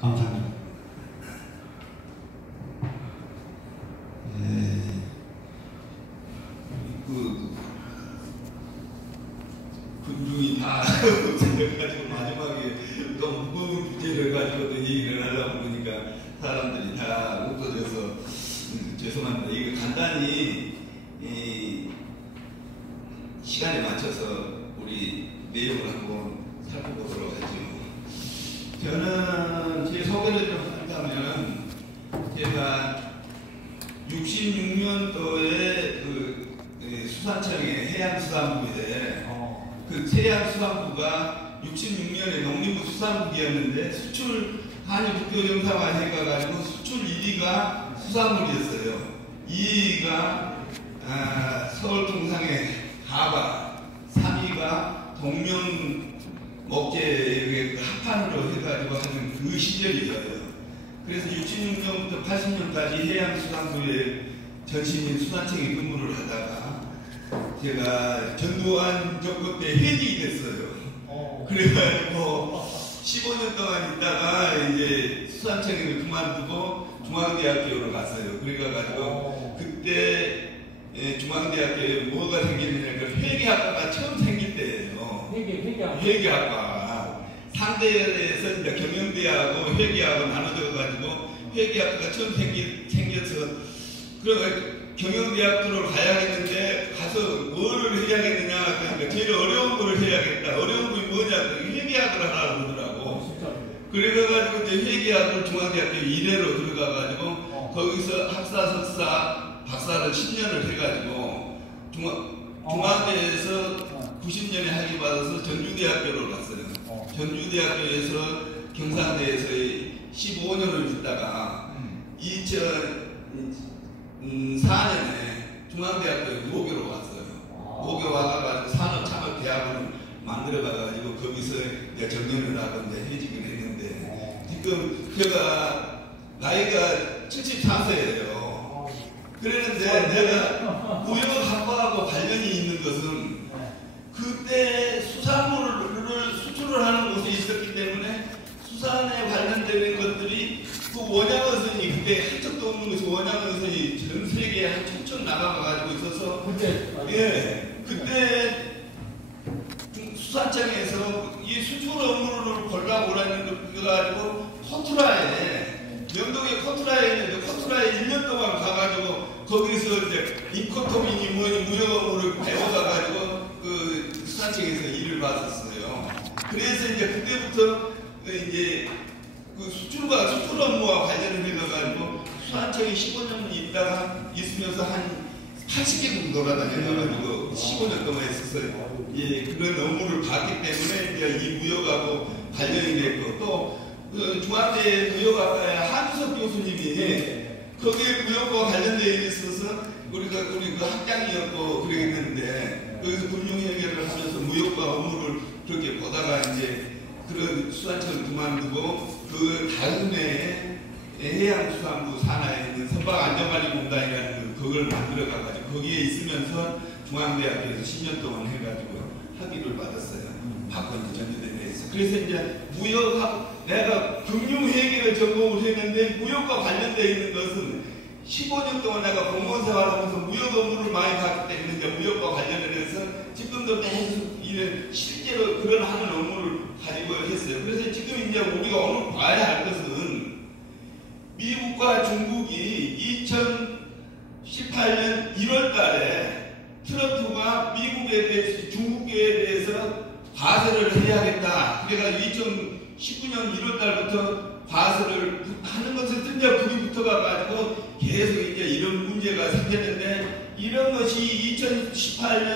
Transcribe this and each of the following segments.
감사합니다. 군중이 다 생각가지고 마지막에 너무 무거운 주제를 가지고 얘기를 하려고 보니까 사람들이 다 웃어져서 죄송합니다. 이거 간단히 시간에 맞춰서 우리 내용을 한번 살펴보도록 하죠. 저는 제 소개를 좀 한다면 제가 66년도에 그 수산청의 해양수산부에 그 해양수산부가 66년에 농림부 수산국이었는데 수출 한일 국교정상화 해가지고 수출 1위가 수산물이었어요. 2위가 서울 통상의 하바, 3위가 동명 목재 합판으로 해가지고 하는 그 시절이에요. 그래서 66년부터 80년까지 해양수산부에 전신인 수산청에 근무를 하다가 제가 전두환 정부 때 해직이 됐어요. 그래가지고 15년 동안 있다가 이제 수산청을 그만두고 중앙대학교로 갔어요. 그래가지고 그때 중앙대학교에 뭐가 생겼느냐, 그 회계학과가 처음 생길 때예요. 회계학과. 상대에서 이제 경영대하고 회계하고 나눠져가지고 회계학과가 처음 생겨서 그래가 경영대학교로 가야겠는데 가서 뭘 해야겠느냐, 그러니까 제일 어려운 걸 해야겠다. 어려운 게 뭐냐, 회계학을 하라고 그러더라고. 그래가지고 이제 회계학을 중앙대학교 1회로 들어가가지고 거기서 학사, 석사, 박사를 10년을 해가지고 중앙대에서 90년에 학위 받아서 전주대학교로 갔어요. 전주대학교에서 경상대에서 15년을 있다가 2004년에 중앙대학교에 모교로 왔어요. 모교 와가지고 산업창업대학원을 만들어가지고 거기서 이제 정년을 하고 이제 해직을 했는데 지금 제가 나이가 74세예요. 그랬는데 내가 무역학과하고 관련이 있는 것은 그때 수산물을 수출을 하는 곳에 있었기 때문에 수산에 관련되는 것들이 그 원양어선이 그때 한 척도 없는 것이 원양어선이 전 세계에 한 척척 나가가지고 있어서 그때 수산청에서 이 수출 업무를 골라보라는 거 가지고 코트라에 영동의 코트라에 있는데 코트라에 1년 동안 가가지고 거기서 이제 인코토미니 뭐니 무역 업무를 배워가가지고 그 수산청에서 일을 받았어요. 그래서 이제 그때부터 이제 그 수출 업무와 관련을 해가지고 수산청에 15년 있다가 있으면서 한 80개국 돌아다녀가지고 15년 동안 했었어요. 예, 그런 업무를 봤기 때문에 이제 이 무역하고 관련이 됐고 또 그 중앙대 무역학과의 한수석 교수님이 거기에 무역과 관련되어 있어서 우리 그 학장이었고 그랬는데 거기서 금융회계를 하면서 무역과 업무를 그렇게 보다가 이제 그런 수산청을 그만두고 그 다음 해에 해양수산부 산하에 있는 선박안전관리공단이라는 그걸 만들어가지고 거기에 있으면서 중앙대학교에서 10년 동안 해가지고 학위를 받았어요. 박건지 전주대에서. 그래서 이제 무역학, 내가 금융회계를 전공을 했는데 무역과 관련되어 있는 것은 15년 동안 내가 공무원 생활하면서 무역 업무를 많이 봤기 때문에 이제 무역과 관련을 해서 지금도 계속 이런 실제로 그런 하는 업무를 가지고 했어요. 그래서 지금 이제 우리가 오늘 봐야 할 것은 미국과 중국이 2018년 1월 달에 트럼프가 미국에 대해서 중국에 대해서 과세를 해야겠다. 그래가지고 2019년 1월 달부터 과세를 하는 것을 이제 불이 붙어가지고 계속 이제 이런 문제가 생겼는데 이런 것이 2018년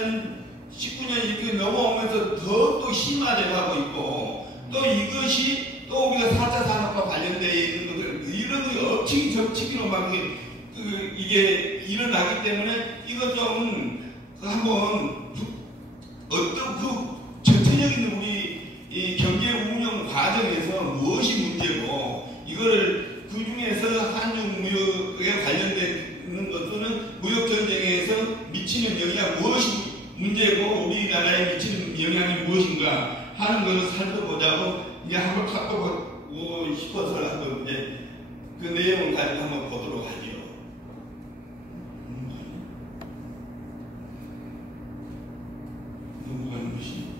19년 이렇게 넘어오면서 더욱더 심화되고 있고 또 이것이 또 우리가 4차 산업과 관련되어 있는 것들 이런 거 엎치기 접치기로 막 이게 일어나기 때문에 이것 좀 한번 어떤 그 전체적인 우리 이 경제 운영 과정에서 무엇이 문제고 이거를 그 중에서 한중 무역에 관련되는 것은 무역 전쟁에서 미치는 영향 무엇이 문제고 우리나라에 미치는 영향이 무엇인가 하는 것을 살펴보자고 이제 한번 살펴보고 싶어서 내용을 가지고 한번 보도록 하죠. 넘어가는 것이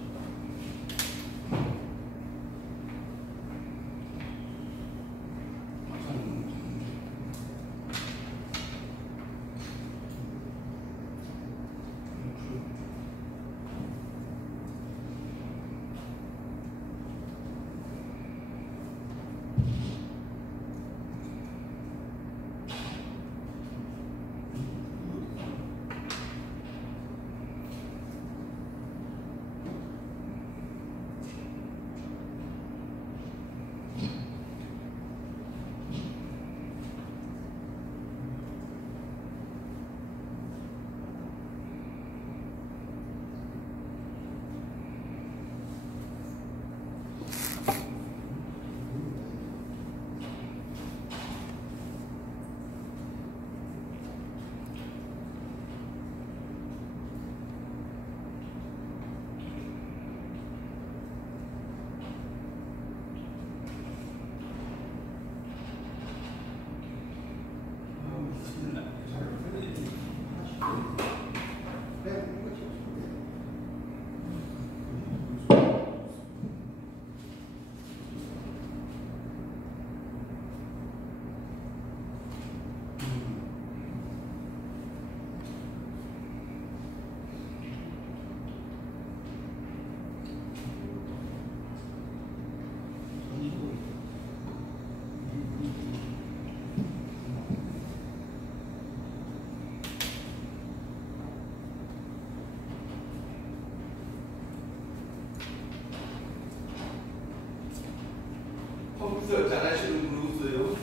컴퓨터 잘하시는 분 없어요?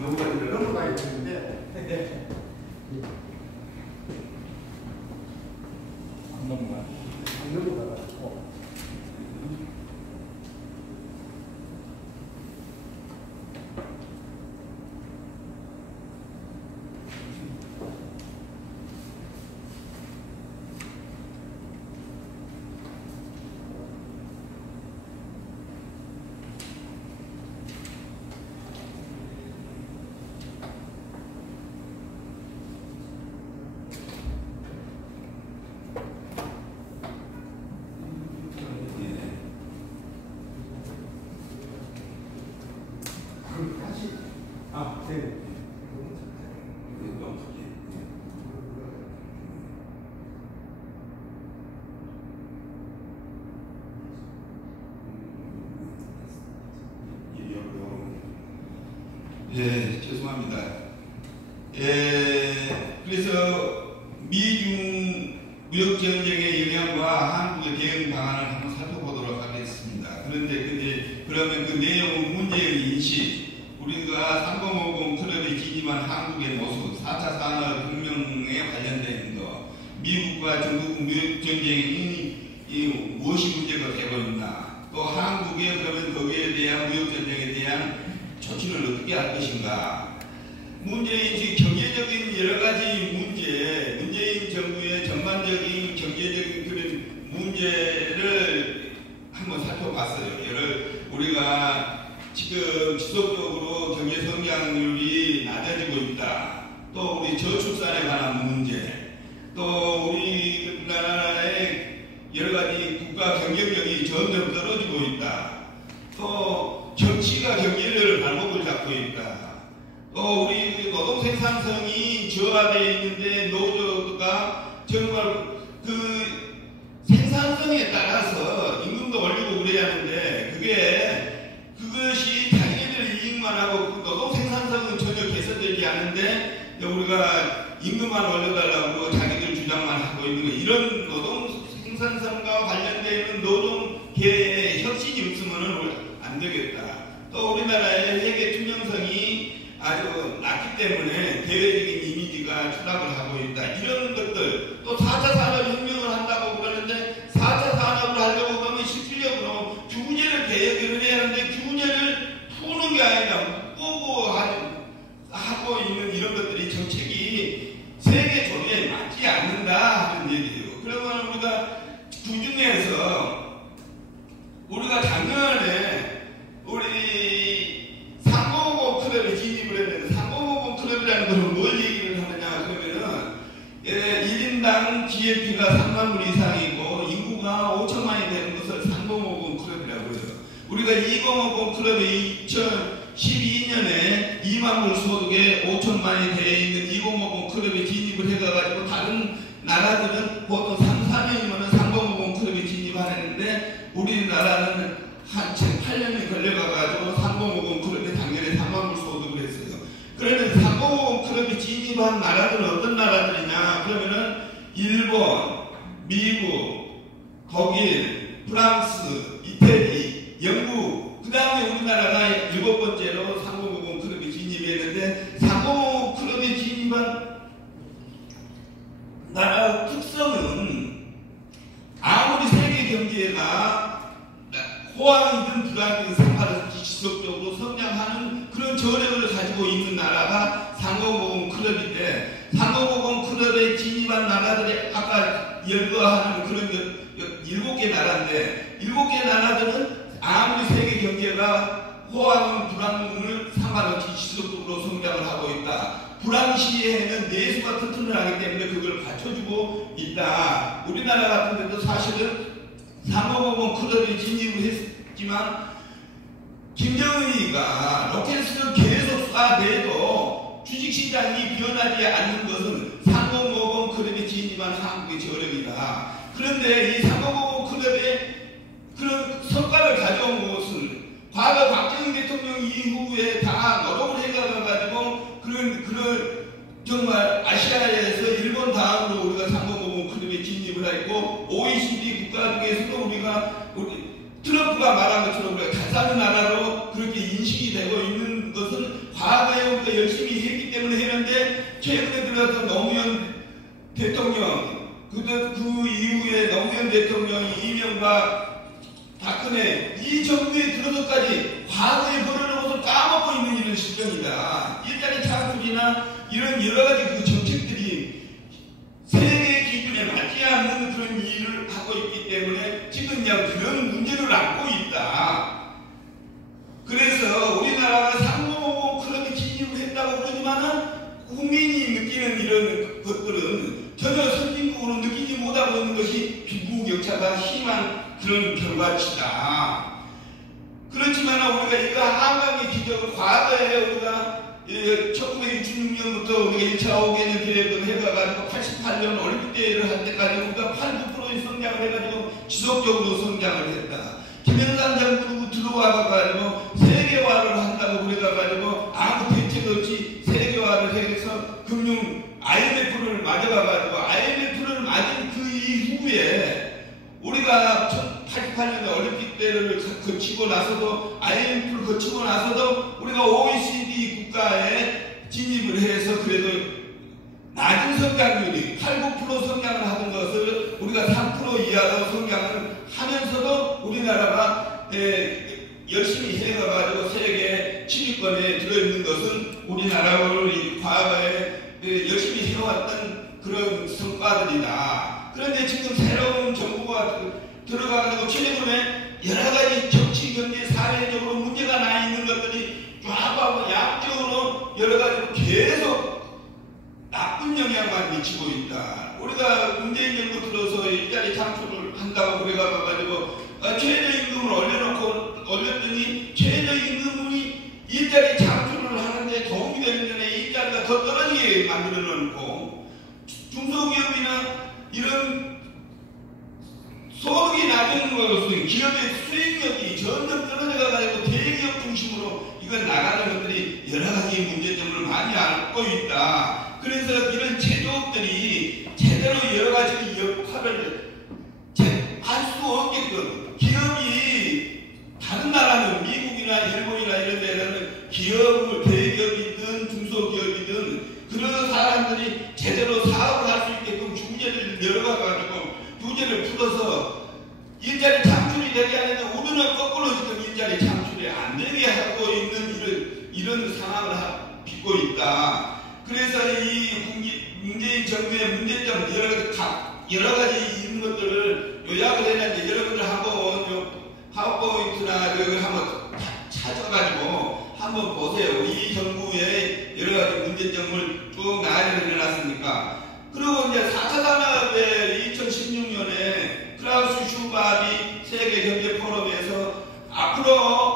넘어가야 되는데 안 넘어가. 안 넘어가가지고 다시 네. 예, 죄송합니다. 그래서 미중 무역 전쟁의 영향과 한국의 대응 방안을 한번 살펴보도록 하겠습니다. 그러면 그 내용은 문제의 인식, 우리가 3050 클럽에 진입한 한국의 모습, 4차 산업혁명에 관련된 것, 미국과 중국 무역 전쟁이 무엇이 문제가 되고 있나, 또 한국의 그러면 거기에 대한 무역 전쟁에 대한 조치를 어떻게 할 것인가. 문재인 경제적인 여러 가지 문재인 정부의 전반적인 경제적인 그런 문제를 한번 살펴봤어요. 우리가 지금 지속적으로 경제 성장률이 낮아지고 있다. 또 우리 저출산에 관한 문제, 또 우리나라의 여러 가지 국가 경쟁력이 점점 떨어지고 있다. 또 정치가 경제를 발목을 잡고 있다. 또 우리 노동 생산성이 저하되어 있는데 노조가 정말 그 생산성에 따라서 임금도 올리고 그래야 하는데 그것이 자기네들 이익만 하고 그 노동 생산성은 전혀 개선되지 않는데 우리가 임금만 올려달라고 자기들 주장만 하고 있는 거, 이런 노동 생산성과 관련되는 노동계의 혁신이 없으면 안 되겠다. 또 우리나라의 회계 투명성이 아주 낮기 때문에 대외적인 이미지가 추락을 하고 있다. 이런 것들, 또 4차 산업혁명을 한다고 그러는데 4차 산업을 하려고 하면 실질적으로 규제를 개혁을 해야 하는데 규제를 푸는 게 아니라 묶고 하고 있는 이런 것들이 정책이 세계 조례에 맞지 않는다 하는 얘기예요. 그러면 우리가 그중에서 우리가 작년에 우리 우리가 2050 클럽이 2012년에 2만 불 소득에 5천만이 되어 있는 2050 클럽에 진입을 해가지고 다른 나라들은 보통 3, 4년이면 3050 클럽에 진입하는데 우리나라는 한 8년이 걸려가지고 3050 클럽에 작년에 3만 불 소득을 했어요. 그러면 3050 클럽에 진입한 나라들은 어떤 나라들이냐? 그러면은 일본, 미국, 독일, 프랑스, 이태리, 영국, 그 다음에 우리나라가 7번째로 3050 클럽에 진입했는데 3050 클럽에 진입한 나라 특성은 아무리 세계 경제가 호황이든 불황이든 상관없이 지속적으로 성장하는 그런 저력을 가지고 있는 나라가 3050 클럽인데 3050 클럽에 진입한 나라들이 아까 열거하는 그런 7개 나라인데 7개 나라들은 아무리 세계 경제가 호황은 불황을 상관없이 지속적으로 성장을 하고 있다. 불황 시에는 내수가 튼튼하기 때문에 그걸 받쳐주고 있다. 우리나라 같은 데도 사실은 3050 클럽에 진입을 했지만 김정은이가 로켓을 계속 쏴대도 주식시장이 변하지 않는 것은 3050 클럽에 진입한 한국의 저력이다. 그런데 이 3050 클럽에 그런 성과를 가져온 것은 과거 박정희 대통령 이후에 다 노력을 해가지고 그런 정말 아시아에서 일본 다음으로 우리가 3050 클럽에 진입을 했고 OECD 국가 중에서도 우리가 트럼프가 말한 것처럼 우리가 가장 나라로 그렇게 인식이 되고 있는 것은 과거에 우리가 열심히 했기 때문에 했는데 최근에 들어서 노무현 대통령 그 이후에 노무현 대통령이 이명박 박근혜 이 정부에 들어서까지 과거에 벌어놓은 것을 까먹고 있는 이런 실정이다. 일자리 창출이나 이런 여러가지 그 정책들이 세계 기준에 맞지 않는 그런 일을 하고 있기 때문에 지금 그런 문제를 안고 있다. 그래서 우리나라가 3050 클럽에 진입을 했다고 그러지만은 국민이 느끼는 이런 것들은 전혀 선진국으로 느끼지 못하고 있는 것이 빈부격차가 심한 그런 결과치다. 그렇지만 우리가 이거 한강의 기적을 과거에 우리가 1966년부터 우리가 1차 5개년 계획을 해가지고 88년 올림픽 대회를 할 때까지 우리가 8~9%의 성장을 해가지고 지속적으로 성장을 했다. 김영삼 정부 들어와가지고 세계화를 한다고 그래가지고 아무 대책 없이 세계화를 해서 금융 IMF를 맞아가지고 IMF를 맞은 그 이후에 우리가 1988년에 올림픽 대회를 거치고 나서도 IMF를 거치고 나서도 우리가 OECD 국가에 진입을 해서 그래도 낮은 성장률이 8~9% 성장을 하던 것을 우리가 3% 이하로 성장을 하면서도 우리나라가 열심히 해가지고 세계 7위권에 들어있는 것은 우리나라를 과거에 열심히 해왔던 그런 성과들이다. 그런데 지금 새로운 정부가 들어가가지고 최근에 여러가지 정치, 경제, 사회적으로 문제가 나 있는 것들이 좌우하고 양쪽으로 여러가지로 계속 나쁜 영향만 미치고 있다. 우리가 문재인 정부 들어서 일자리 창출을 한다고 그래가지고 최저임금을 올렸더니 최저임금이 일자리 창출을 하는데 도움이 되는 전에 일자리가 더 떨어지게 만들어 놓고 중소기업이나 이런 소득이 낮은 것은 기업의 수익력이 점점 떨어져가지고 대기업 중심으로 이건 나가는 것들이 여러가지 문제점을 많이 안고 있다. 그래서 이런 제조업들이 제대로 여러가지 역할을 할 수 없게끔 기업이 다른 나라는 미국이나 일본이나 이런 데는 기업을 대기업이든 중소기업이든 그런 사람들이 제대로 사업을 할 수 있게끔 규제를 열어가지고 규제를 풀어서 일자리 창출이 되게 하는데 우리는 거꾸로 지금 일자리 창출이 안 되게 하고 있는 이런 상황을 빚고 있다. 그래서 이 문재인 정부의 문제점 여러 가지 이런 것들을 요약을 해놨는데 여러분들 한번 파워포인트나 이걸 한번 찾아가지고 한번 보세요. 이 정부의 여러 가지 문제점을 쭉 나열을 해놨으니까. 그리고 이제 4차 산업의 2016년에 클라우스 슈밥이 세계 경제 포럼에서 앞으로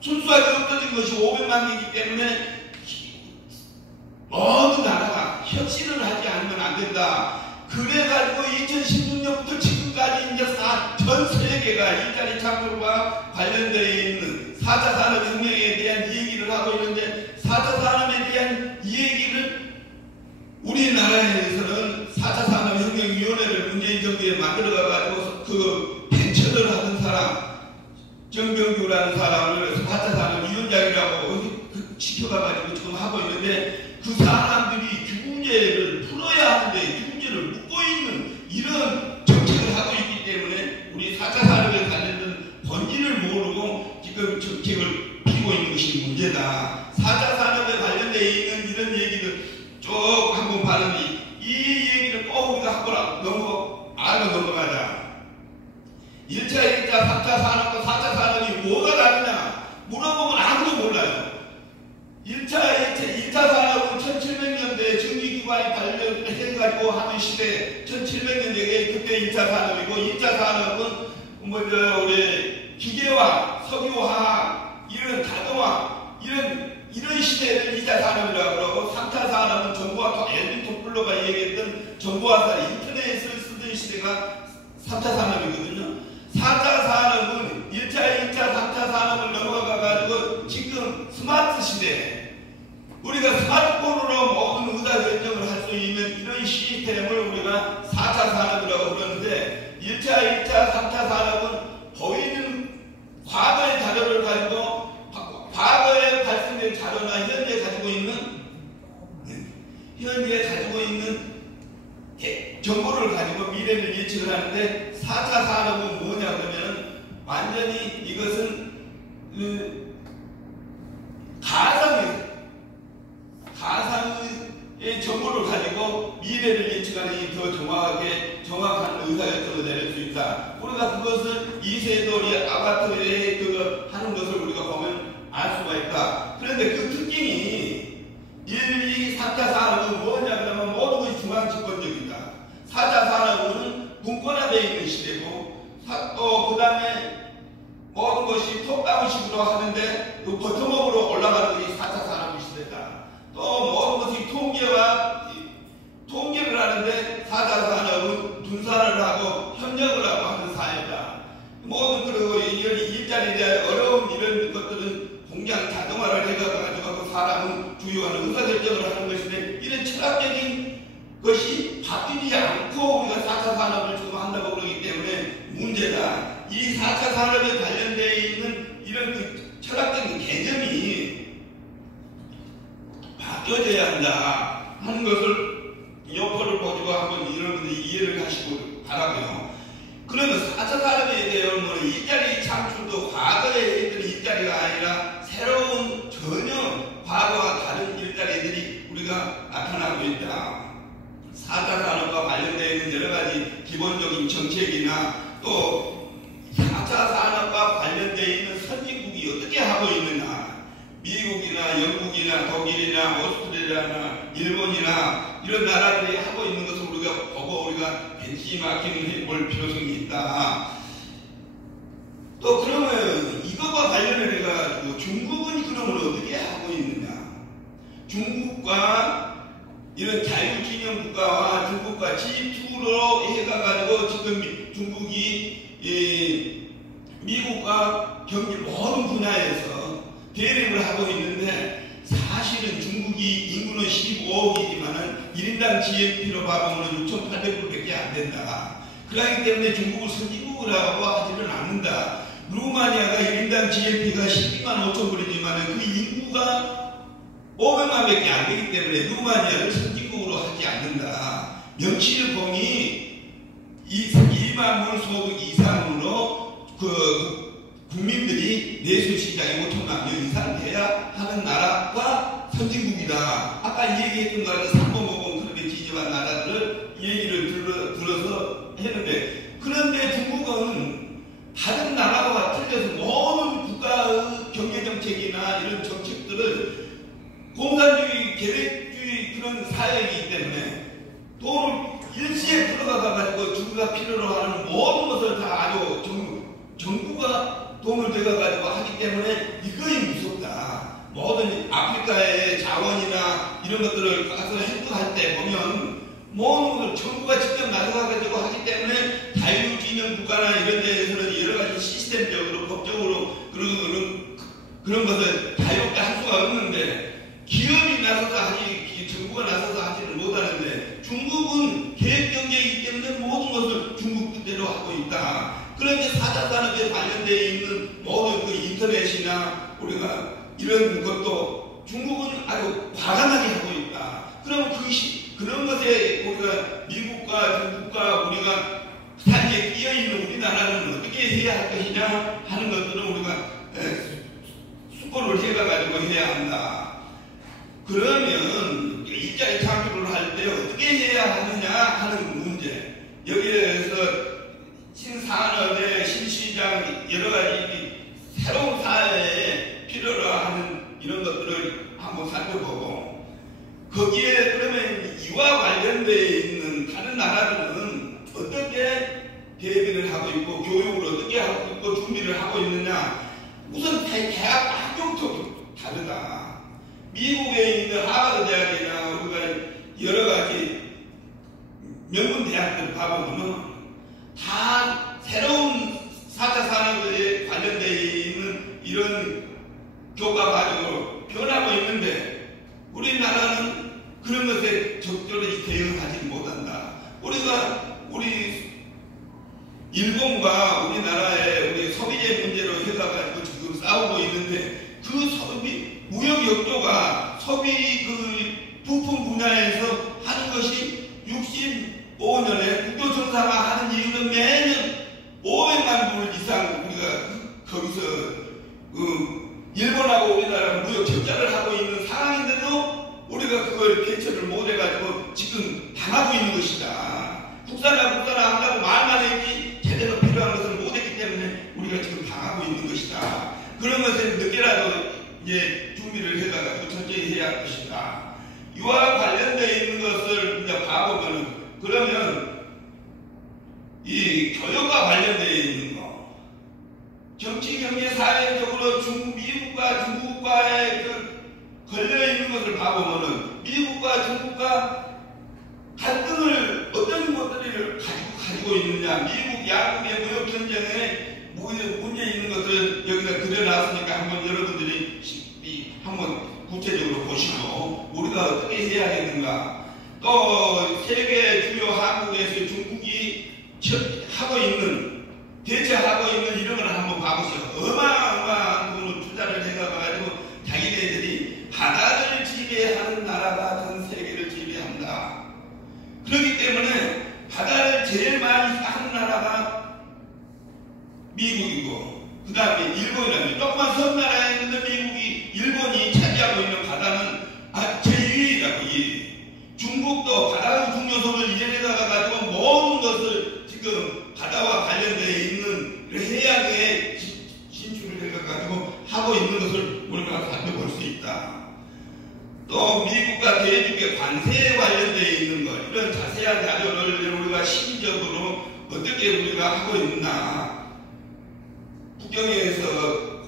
순수하게 흩어진 것이 500만 개이기 때문에 어느 나라가 혁신을 하지 않으면 안 된다. 그래가지고 2016년부터 지금까지 이제 전 세계가 일자리 창출과 관련되어 있는 4차 산업혁명에 대한 얘기를 하고 있는데 4차 산업에 대한 얘기를 우리나라에서는 4차 산업혁명위원회를 문재인 정부에 만들어가지고 그 벤처를 하는 사람 정병규라는 사람을 4차 산업위원장이라고 시켜가지고 지금 하고 있는데 그 사람들이 규제를 풀어야 하는데 규제를 묶고 있는 이런 정책을 하고 있기 때문에 우리 4차 산업에 관련된 본질을 모르고 지금 정책을 피고 있는 것이 문제다. 4차 산업에 관련되어 있는 이런 얘기를 쭉 한번 봤는데 이 얘기를 꼭 우리가 한번 알고 넘어가자. 1차, 2차, 3차 산업과 4차 산업이 뭐가 다르냐 물어보면 아무도 몰라요. 1차 산업은 1700년대에 전기기관이 발전해가지고 하는 시대 1700년대에 그때 1차 산업이고 2차 산업은 먼저 우리 기계화, 석유화학, 이런 자동화 이런 시대를 2차 산업이라고 그러고 3차 산업은 정보화, 엘빈 토플러가 얘기했던 정보화 인터넷을 쓰던 시대가 3차 산업이거든요. 4차 산업은 1차, 2차, 3차 산업을 넘어가가지고 지금 스마트 시대 우리가 스마트폰으로 모든 의사결정을 할 수 있는 이런 시스템을 우리가 4차 산업이라고 그러는데 1차, 2차, 3차 산업은 보이는 과거의 자료를 가지고 과거에 발생된 자료나 현재 가지고 있는 정보를 가지고 미래를 예측을 하는데 4차 산업은 뭐냐 그러면 완전히 이것은 가상의 정보를 가지고 미래를 예측하는 더 정확한 의사결정을 내릴 수 있다. 우리가 그것을 이세돌이 아바트에 그거 하는 것을 우리가 보면 알 수가 있다. 그런데 그 특징이 1, 2, 3차 산업은 뭐냐 그러면 모든 것이 중앙집권적이다. 4차 산업은 분권화되어 있는 시대고 또 그 다음에 모든 것이 톱다운식으로 하는데 그 버텀업으로 올라가는 것이 4차 산업의 시대다. 또 모든 것이 통계를 하는데 4차 산업은 분산을 하고 협력을 하고 하는 사회다. 모든 그리고 일자리에 대한 어려운 이런 것들은 공장 자동화를 해가지고 사람은 주요하는 의사결정을 하는 것인데 이런 철학적인 것이 바뀌지 않고 우리가 4차 산업을 지금 한다고 그러기 때문에 문제다. 이 4차 산업에 관련되어 있는 이런 그 철학적인 개념이 바뀌어져야 한다 하는 것을 요표를 보시고 한번 여러분들이 이해를 하시고 바라고요. 그러면 4차 산업에 대한 일자리 창출도 과거에 했던 일자리가 아니라 새로운 전혀 과거와 다른 일자리들이 우리가 나타나고 있다. 4차 산업과 관련되어 있는 여러 가지 기본적인 정책이나 또 4차 산업과 관련되어 있는 선진국이 어떻게 하고 있느냐. 미국이나 영국이나 독일이나 오스트레일리아나 일본이나 이런 나라들이 하고 있는 것을 우리가 보고 우리가 벤치마킹을 해볼 필요성이 있다. 또 그러면 이것과 관련을 해가지고 중국은 그러면 어떻게 하고 있느냐. 중국과 이런 자유진영 국가와 중국과 G2로 해가지고 지금 중국이 미국과 경기 모든 분야에서 대립을 하고 있는데 사실은 중국이 인구는 15억이지만은 1인당 GNP로 봐보면 6,800불밖에 안 된다. 그렇기 때문에 중국을 선진국이라고 하지는 않는다. 루마니아가 1인당 GNP가 12만 5천 불이지만 그 인구가 500만밖에 안 되기 때문에 루마니아를 선진국으로 하지 않는다. 명치일봉이 2만 불 소득 이상으로 국민들이 내수시장이 5천만 명 이상 돼야 하는 나라가 선진국이다. 아까 얘기했던 거랑 3번 5번 그렇게 지지한 나라들을 얘기를 들어서 했는데 그런데 중국은 다른 나라와 틀려서 모든 국가의 경제정책이나 이런 정책들을 공산주의, 계획주의 그런 사회이기 때문에 돈을 일시에 풀어가가지고 중국가 필요로 하는 모든 것을 다 아주 정부가 돈을 들여가지고 하기 때문에 이거이 무섭다. 모든 아프리카의 자원이나 이런 것들을 가서 행동할 때 보면 모든 것을 정부가 직접 나서가지고 하기 때문에 자유주의 국가나 이런 데에서는 여러 가지 시스템적으로 법적으로 그런 것을 자유롭게 할 수가 없는데 기업이 나서서 하지 정부가 나서서 하지는 못하는데 중국은 계획경제이기 때문에 모든 것을 중국 뜻대로 하고 있다. 그런데 4차 산업에 관련되어 있는 모든 그 인터넷이나 우리가 이런 것도 중국은 아주 과감하게 하고 있다. 그럼 그런 것에 우리가 미국과 중국과 우리가 사이에 끼어있는 우리나라는 어떻게 해야 할 것이냐 하는 것들은 우리가 수고를 해가지고 해야 한다. 그러면 일자리 창출을 할 때 어떻게 해야 하느냐 하는 문제. 여기에서 신산업의 신시장 여러 가지 새로운 사회에 필요로 하는 이런 것들을 한번 살펴보고 거기에 그러면 이와 관련되어 있는 다른 나라들은 어떻게 대비를 하고 있고 교육을 어떻게 하고 있고 준비를 하고 있느냐. 우선 대학 학교부터 다르다. 미국에 있는 하버드 대학이나 우리가 여러 가지 명문 대학들 가보면 다 새로운 4차 산업에 관련되어 있는 이런 교과 과정으로 변하고 있는데 우리나라는 그런 것에 적절히 대응하지 못한다. 우리 일본과 우리나라의 우리 소비재 문제로 해가지고 지금 싸우고 있는데 그 소비 무역 역조가 소비 그 부품 분야에서 하는 것이 65년에 국토 정상화 하는 이유는 매년 500만 불 이상 우리가 거기서 일본하고 우리나라 무역 적자를 하고 있는 상황인데도 우리가 그걸 개척을 못해가지고 지금 당하고 있는 것이다. 국산화 한다고 말만 했지 제대로 필요한 것을 못했기 때문에 우리가 지금 당하고 있는 것이다. 그런 것을 늦게라도 이제 준비를 해가지고 철저히 해야 할 것이다. 이와 관련되어 있는 것을 이제 봐보면은 그러면 이 교육과 관련되어 있는 거, 정치, 경제, 사회적으로 미국과 중국과의 걸려 있는 것을 봐보면은 미국과 중국과 갈등을 어떤 것들을 가지고 있느냐. 미국 양국의 무역 전쟁에 문제 있는 것을 여기다 그려놨으니까 한번 여러분들이 한번 구체적으로 보시고 우리가 어떻게 해야겠는가. 또 세계 주요 한국에서 중국이 대처하고 있는 이런 걸 한번 봐보세요. 어마어마한 돈을 투자를 해가지고 자기네들이 바다를 지배하는 나라가 전 세계를 지배한다. 그렇기 때문에 바다를 제일 많이 하는 나라가 미국이고 그 다음에 일본이랍니다. 조그만 섬나라에 있는데 일본이 차지하고 있는 바다는 제2위라고. 중국도 바다 중요성을 이전에다가 가지고 모든 것을 지금 바다와 관련되어 있는 해양에 진출을 해가지고 하고 있는 것을 우리가 살펴볼 수 있다. 또 미국과 대중의 관세에 관련되어 있는 것, 이런 자세한 자료를 우리가 시기적으로 어떻게 우리가 하고 있나. 국경에서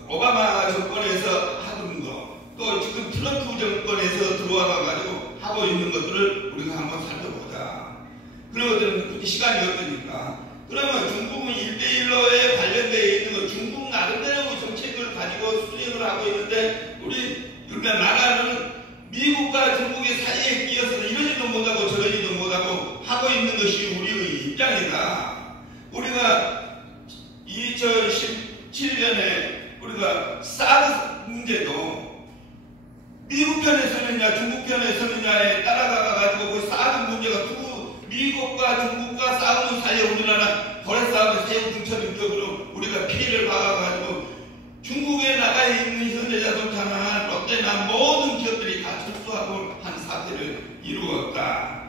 오바마 정권에서 하던 거, 또 지금 트럼프 정권에서 들어와가지고 하고 있는 것들을 우리가 한번 살펴보자. 그런 것들은 그렇게 시간이 없으니까. 그러면 중국은 1대1로에 관련되어 있는 것, 중국 나름대로 정책을 가지고 수행을 하고 있는데 우리가 나라는 미국과 중국의 사이에 끼어서 이러지도 못하고 저러지도 못하고 하고 있는 것이 우리의 입장이다. 우리가 2017년에 우리가 사드 문제도 미국 편에 서느냐 중국 편에 서느냐에 따라가가지고 그 사드 문제가 미국과 중국과 싸우는 사이에 우리나라 거래 싸움에 새우 등처럼적으로 우리가 피해를 받아가지고 중국에 나가 있는 현대자동차나 롯데나 모든 기업들이 다 철수하고 한 사태를 이루었다.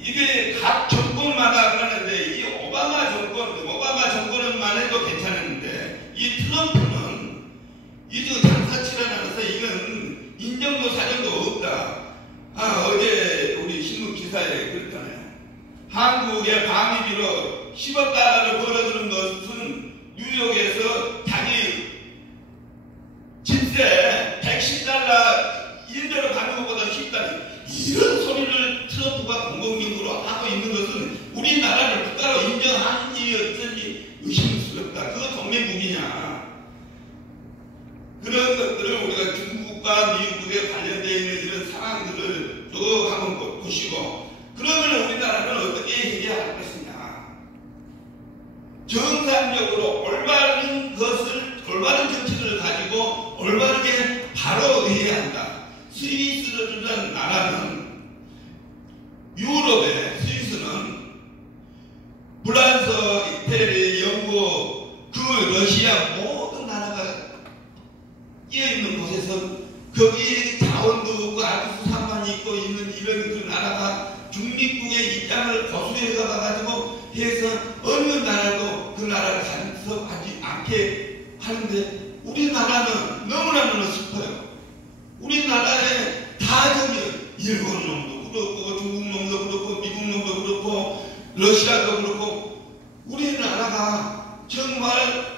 이게 각 정권마다 그러는데 이 오바마 정권은만 해도 괜찮은데 이 트럼프는 이도 장사치라나서 이건 인정도 사정도 없다. 어제 우리 신문 기사에 그랬잖아요. 한국의 방위비로 10억 달러를 벌어들인 것은 뉴욕에서 자기 알아야 한다. 스위스라는 나라는 유럽의 스위스는 프랑스, 이태리, 영국, 그 러시아 모든 나라가 끼어 있는 곳에서 거기 자원도 없고 아주 산만이 있고 있는 이런 그 나라가 중립국의 입장을 고수해 가가지고 해서 어느 나라도 그 나라를 간섭하지 않게 하는데 우리나라는 너무나 싶어요. 우리나라에 다 저기 일본 놈도 그렇고 중국 놈도 그렇고 미국 놈도 그렇고 러시아도 그렇고 우리나라가 정말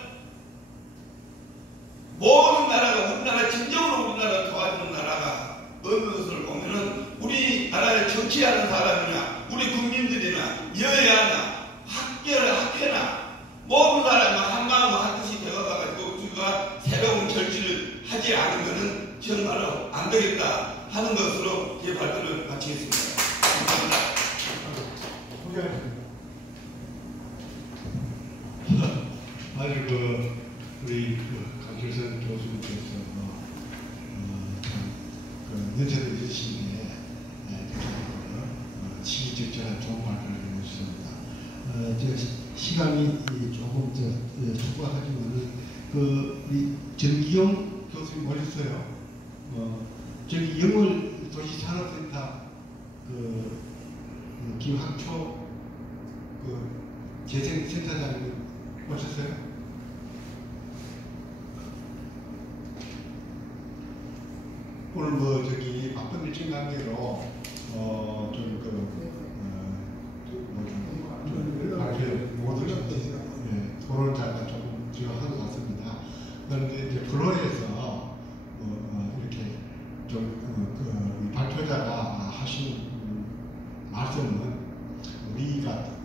모든 나라가 우리나라 진정으로 우리나라 도와주는 나라가 어느 것을 보면은 우리나라를 정치하는 사람이나 우리 국민들이나 여야나 학회나 모든 사람과 한마음 한뜻이 되어가지고 우리가 새로운 절치를 하지 않으면은 정말로 안 되겠다 하는 것으로 제 발표를 마치겠습니다. 감사합니다. 아주 우리 강철선 교수님께서 연세도 있으신데 시기적절한 좋은 발표를 해주셨습니다. 시간이 조금 촉박하지만 우리 전기용 교수님 오셨어요. 저기 영월 도시산업센터 김학초 재생센터장님 오셨어요? 오늘 저기 바쁜 일정 관계로 발표 못 오셨지. 토론을 잠깐 조금 제가 하고 왔습니다. 그런데 이제 플로에서 이렇게 좀 발표자가 하신 말씀은 우리가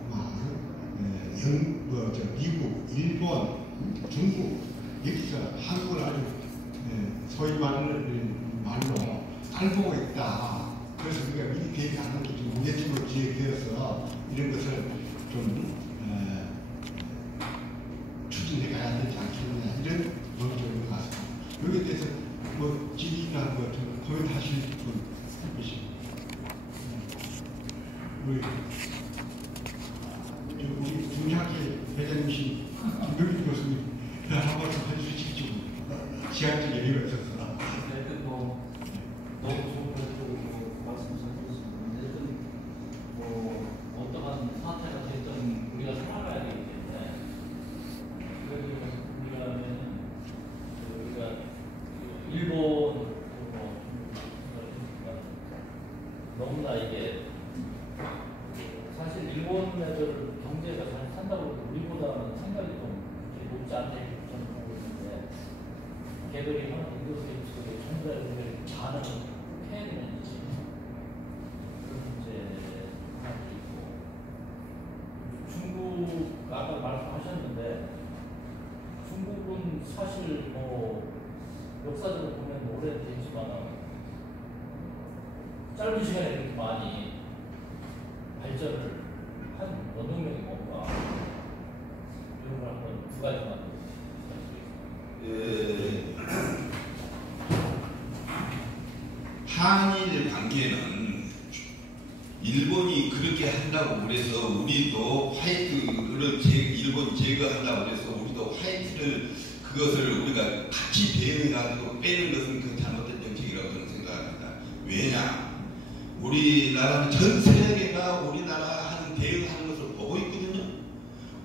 미국, 일본, 중국 여기서 한국을 아주 소위 말로 딸보고 있다. 그래서 우리가 미리 대비하는 게 좀 문제점으로 기획되어서 이런 것을 좀 추진해 가야 되지 않겠느냐 이런 논점인 것 같습니다. 여기에 대해서 질의나 코멘트 하실 분 계십니까? 우리 중대학회 회장님이신 김병준 교수님 한 말씀 해주시죠. 시간적 여유가 있어서. 너무 좋은 말씀 잘 들었습니다. 어떠한 사태가 됐든 우리가 살아가야 되기 때문에 그래서 우리가 일본 너무나 이게 사실 일본 애들 경제가 잘 산다고 해도 우리보다는 생각이 좀 높지 않다 이렇게 저는 보고 있는데 걔들이 하는 인도스리 속에 전부 다 반응을 해야 되는지 그런 문제가 있고 중국 아까 말씀하셨는데 중국은 사실 역사적으로 보면 오래되지만 짧은 시간에 이렇게 많이 발전을 한 원동력이 뭔가 이런 걸 한번 두 가지만 한일 관계는 일본이 그렇게 한다고 그래서 우리도 화이트를 일본 제거한다고 그래서 우리도 화이트를 그것을 우리가 같이 대응해가지고 빼는 것은 그 잘못된 정책이라고 저는 생각합니다. 왜냐? 우리나라는 전 세계가 우리나라 하는 대응하는 것을 보고 있거든요.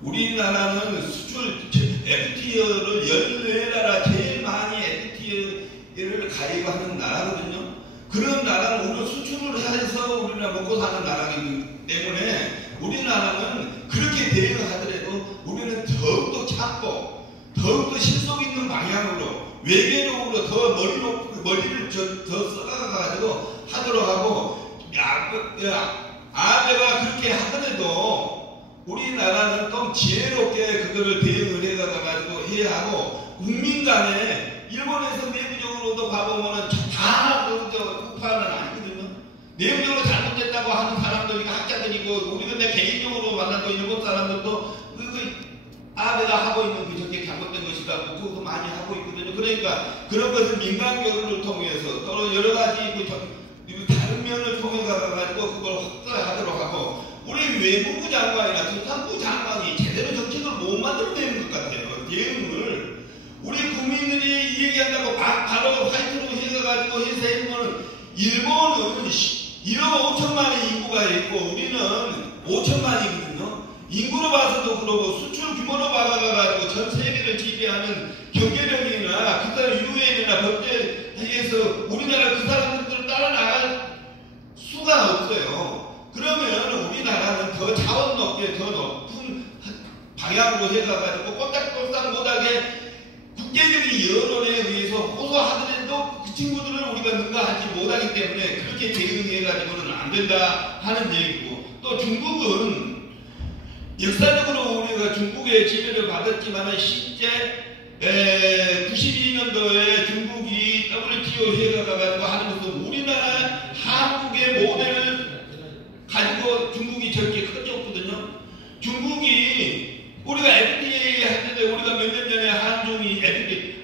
우리나라는 수출 FTA를 14나라 제일 많이 FTA를 가입하는 나라거든요. 그런 나라는 우리 수출을 해서 우리나라 먹고 사는 나라이기 때문에 우리나라는 그렇게 대응하더라도 우리는 더욱더 찾고 더욱더 실속 있는 방향으로 외교적으로 더 머리를 더 써가가지고 하도록 하고 아베가 그렇게 하더라도 우리나라는 좀 지혜롭게 그거를 대응을 해가지고 해야 하고 국민 간에 일본에서 내부적으로도 봐보면은 다 우파는 아니거든요. 내부적으로 잘못됐다고 하는 사람들이 학자들이고 우리가 내 개인적으로 만났던 일본 사람들도 아베가 하고 있는 그 정책 잘못된 것이라고 그것도 많이 하고 있거든요. 그러니까 그런 것을 민간 교류를 통해서 또 여러 가지 다른 면을 통해 가지고 그걸 확대하도록 하고 우리 외무부 장관이나 통상부 장관이 제대로 정책을 못 만들어내는 것 같아요. 대응을 우리 국민들이 얘기한다고 바로 화이트로 해가지고 해서 해보면 일본은 1억 5천만의 인구가 있고 우리는 5천만이거든요. 인구로 봐서도 그러고 수출 규모로 봐가지고 전 세계를 지배하는 경제력이나 그 사람 유엔이나 법제에서 우리나라 그 사람들을 따라 나갈 수가 없어요. 그러면 우리나라는 더 자원 높게 더 높은 방향으로 해가지고 꼼짝꼼짝 못하게 국제적인 여론에 의해서 호소하더라도 그 친구들을 우리가 능가하지 못하기 때문에 그렇게 대응해가지고는 안 된다 하는 얘기고 또 중국은 역사적으로 우리가 중국의 지배를 받았지만 실제 92년도에 중국이 WTO 해가가지고 하는 것은 우리나라 한국의 모델을 가지고 중국이 저렇게 커졌거든요. 중국이 우리가 FTA 할 때도 우리가 몇 년 전에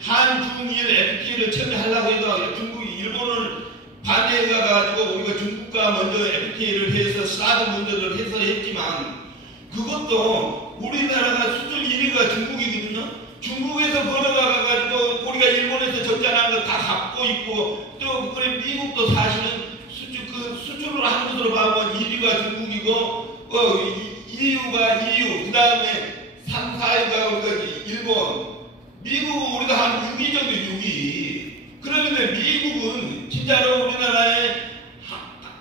한중일 FTA를 처음에 하려고 해도 중국이 일본을 반대해가지고 우리가 중국과 먼저 FTA를 해서 사드 문제를 해서 했지만 그것도 우리나라가 수출 1위가 중국이거든요. 중국에서 벌어가가지고 우리가 일본에서 적자난 거 다 갖고 있고 또 그래 미국도 사실은 수출을 하는 것으로 봐보면 1위가 중국이고 EU가 EU 그 다음에 3, 4위가 우리가 일본 미국은 우리가 한 6위 정도 6위 그런데 미국은 진짜로 우리나라의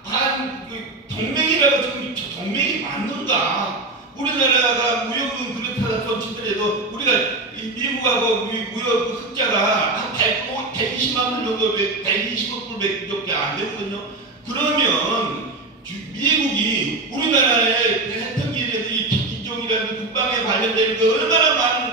한 동맹이라고 지금 동맹이 맞는가? 우리나라가 무역은 그렇다 손치더라도 우리가 미국하고 무역 흑자가 한 120만 불 정도, 120억 불밖에 안 되거든요. 그러면 미국이 우리나라의 대통령이라든지 기종이라든지 국방에 관련된 거 얼마나 많은